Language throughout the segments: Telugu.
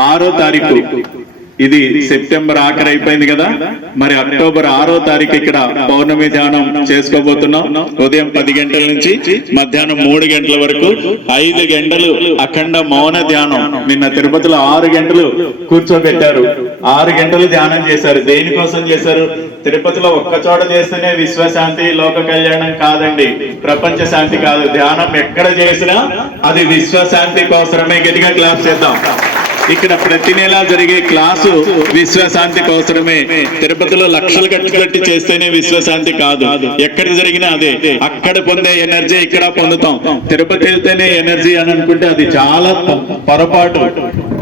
ఆరో తారీఖు. ఇది సెప్టెంబర్ ఆఖరి అయిపోయింది కదా? మరి అక్టోబర్ ఆరో తారీఖు ఇక్కడ పౌర్ణమి ధ్యానం చేసుకోబోతున్నాం. ఉదయం పది గంటల నుంచి మధ్యాహ్నం మూడు గంటల వరకు ఐదు గంటలు అఖండ మౌన ధ్యానం. నిన్న తిరుపతిలో ఆరు గంటలు కూర్చోబెట్టారు. ఆరు గంటలు ధ్యానం చేశారు. దేనికోసం చేశారు? తిరుపతిలో ఒక్క చోట చేస్తేనే విశ్వశాంతి లోక కళ్యాణం కాదండి. ప్రపంచ శాంతి కాదు. ధ్యానం ఎక్కడ చేసినా అది విశ్వశాంతి కోసమే గట్టిగా క్లాస్ చేద్దాం. ఇక్కడ ప్రతి నెల జరిగే క్లాసు విశ్వశాంతి కోసమే. తిరుపతిలో లక్షలు ఖర్చు చేస్తేనే విశ్వశాంతి కాదు. ఎక్కడ జరిగినా అదే. అక్కడ పొందే ఎనర్జీ ఇక్కడ పొందుతాం. తిరుపతి వెళ్తేనే ఎనర్జీ అని అనుకుంటే అది చాలా పొరపాటు.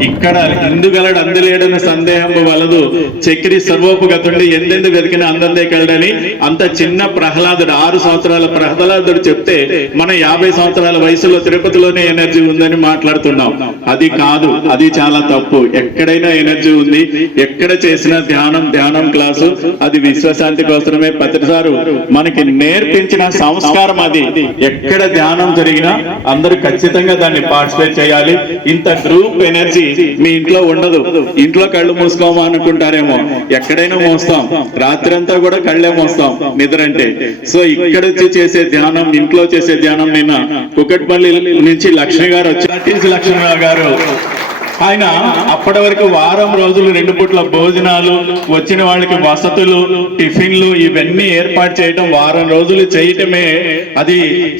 ఇక్కడ ఇందుగలడు అందులేడని సందేహం వలదు. చక్రి సర్వోపగతుండి ఎందెందు వెతికిన అందందే కలడని అంత చిన్న ప్రహ్లాదుడు ఆరు సంవత్సరాల ప్రహ్లాదుడు చెప్తే మన యాభై సంవత్సరాల వయసులో తిరుపతిలోనే ఎనర్జీ ఉందని మాట్లాడుతున్నాం. అది కాదు. అది చాలా తప్పు. ఎక్కడైనా ఎనర్జీ ఉంది. ఎక్కడ చేసిన ధ్యానం ధ్యానం క్లాసు. అది విశ్వశాంతి కోసమే. సారు మనకి నేర్పించిన సంస్కారం అది. ఎక్కడ ధ్యానం జరిగినా అందరూ ఖచ్చితంగా దాన్ని పార్టిసిపేట్ చేయాలి. ఇంత గ్రూప్ ఎనర్జీ మీ ఇంట్లో ఉండదు. ఇంట్లో కళ్ళు మూసుకోమా అనుకుంటారేమో. ఎక్కడైనా మోస్తాం. రాత్రంతా కూడా కళ్ళే మోస్తాం. నిద్ర అంటే. సో ఇక్కడ వచ్చి చేసే ధ్యానం ఇంట్లో చేసే ధ్యానం నిన్న కుకట్పల్లి నుంచి లక్ష్మి గారు వచ్చి లక్ష్మి గారు. ఆయన అప్పటి వరకు వారం రోజులు రెండు పూట్ల భోజనాలు వచ్చిన వాళ్ళకి వసతులు టిఫిన్లు ఇవన్నీ ఏర్పాటు చేయటం వారం రోజులు చేయటమే అది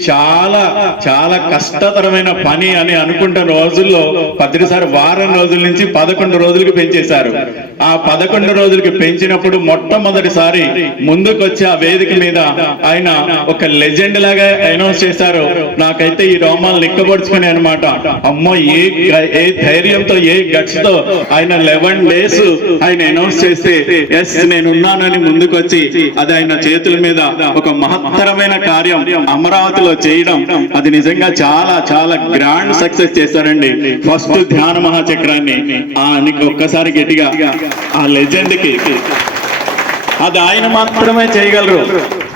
చాలా చాలా కష్టతరమైన పని అని అనుకుంటున్న రోజుల్లో పత్రిసారి వారం రోజుల నుంచి పదకొండు రోజులకి పెంచేశారు. ఆ పదకొండు రోజులకి పెంచినప్పుడు మొట్టమొదటిసారి ముందుకొచ్చి ఆ వేదిక మీద ఆయన ఒక లెజెండ్ లాగా అనౌన్స్ చేశారు. నాకైతే ఈ రోమాలు నిక్కబడుచుకుని అనమాట అమ్మో ఏ ఏ ధైర్యంతో ఏ గట్స్ ఆయన లెవెన్ డేస్ ఆయన అనౌన్స్ చేస్తే ఎస్ నేను ఉన్నానని ముందుకు వచ్చి అది ఆయన చేతుల మీద ఒక మహత్తరమైన కార్యం అమరావతిలో చేయడం అది నిజంగా చాలా చాలా గ్రాండ్ సక్సెస్ చేశారండి. ఫస్ట్ ధ్యాన మహాచక్రాన్ని. ఆ నీకు ఒక్కసారి గట్టిగా ఆ లెజెండ్కి. అది ఆయన మాత్రమే చేయగలరు.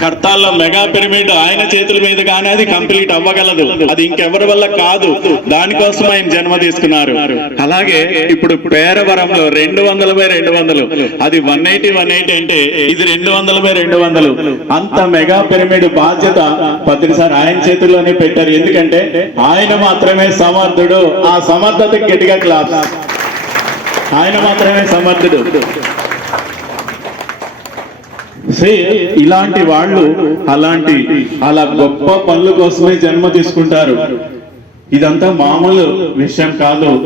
కర్తాల్లో మెగా పిరమిడ్ ఆయన చేతుల మీద కానీ అది కంప్లీట్ అవ్వగలదు. అది ఇంకెవరి వల్ల కాదు. దానికోసం ఆయన జన్మ తీసుకున్నారు. అలాగే ఇప్పుడు పేరవరంలో రెండు వందల బై రెండు వందలు. అది వన్ ఎయిటీ వన్ ఎయిటీ అంటే ఇది రెండు వందల బై రెండు వందలు. అంత మెగా పిరమిడ్ బాధ్యత పత్రిసారి ఆయన చేతుల్లోనే పెట్టారు. ఎందుకంటే ఆయన మాత్రమే సమర్థుడు. ఆ సమర్థతకి గట్టిగా క్లాస్ ఆయన మాత్రమే సమర్థుడు. సే ఇలాంటి వాళ్ళు అలాంటి అలా గొప్ప పనుల కోసమే జన్మ తీసుకుంటారు. ఇదంతా మామూలు విషయం కాదు.